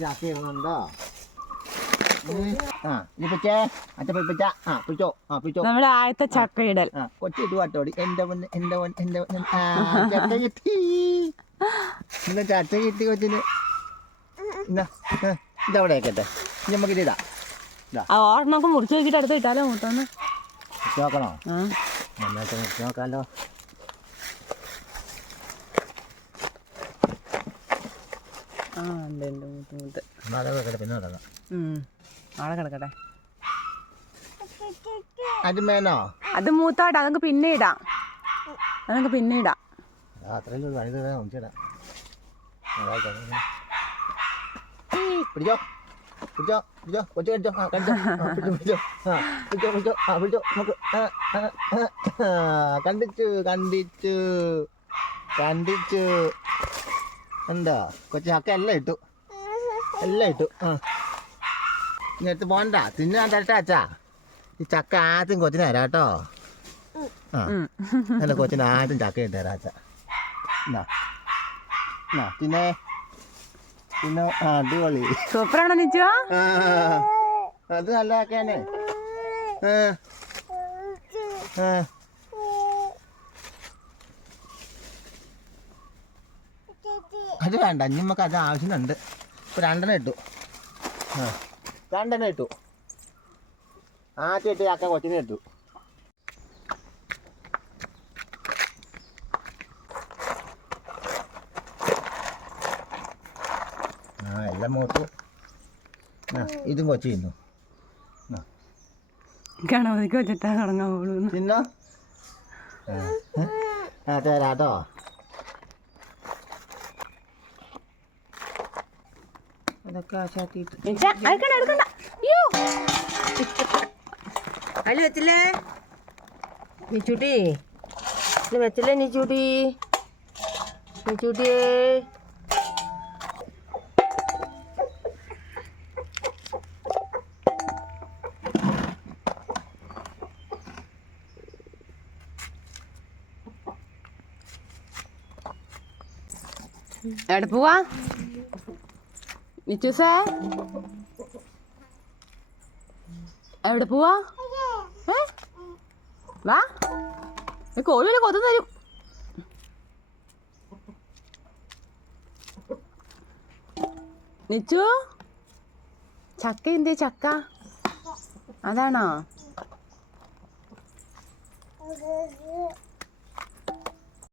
ചക്കയുണ്ടോ? നമ്മുടെ ആദ്യത്തെ ചക്കയിടൽ. കൊച്ചിട്ട് പാട്ടോടി എന്റെ ചക്ക കിട്ടി. ഇന്ന ചക്ക കിട്ടി കൊച്ചിന്. ഇതവിടെ ആക്കട്ടെ. നമുക്ക് ഇതാ ഓർമ്മക്ക് മുറിച്ച് നോക്കിട്ട് അടുത്ത് ഇട്ടാലോ മൂത്തോന്ന് നോക്കണോ? നന്നായിട്ട് മുറിച്ച് നോക്കാലോ. അത് മൂത്തോട്ടെ, അതൊക്കെ പിന്നെ ഇടാം. പിടിച്ചോ കൊച്ചു കടിച്ചോ. കണ്ടിച്ചു എന്താ കൊച്ചു ചക്ക എല്ലാം ഇട്ടു. ഇങ്ങോട്ട് പോണ്ട, തിന്നാൻ തരട്ടെ അച്ഛാ. ഈ ചക്ക ആദ്യം കൊച്ചിന് തരാം കേട്ടോ. അല്ല കൊച്ചിന് ആദ്യം ചക്ക ഇട്ട് തരാം അച്ഛാ. പിന്നെ അടിപൊളി സൂപ്പറാണോ നിച്ചു? അത് നല്ല ചക്കയാണ്. അത് വേണ്ട, ഇനി നമുക്ക് അത് ആവശ്യമുണ്ട്. ഇപ്പൊ രണ്ടെണ്ണം ഇട്ടു. ആദ്യം ഇട്ട് ചക്ക കൊച്ചിനെ ഇട്ടു. എല്ലാം മൂത്തു. ഇതും കൊച്ചു തിന്നു. ഗണപതിക്ക് വെച്ചിട്ടാ തുടങ്ങാൻ പോകുന്നു. തിന്നോ? തരാട്ടോ. അതൊക്കെ ആശാത്തിട്ട് അതിൽ വെച്ചില്ലേ നീച്ചൂട്ടി? വെച്ചില്ലേ നീച്ചൂട്ടിയേ? എവിടെ പോവാ നിച്ചൂസേ? എവിടെ പോവാ? വാ, കോഴിയില് കൊതു തരും. നിച്ചു ചക്ക എന്തേ? ചക്ക അതാണോ?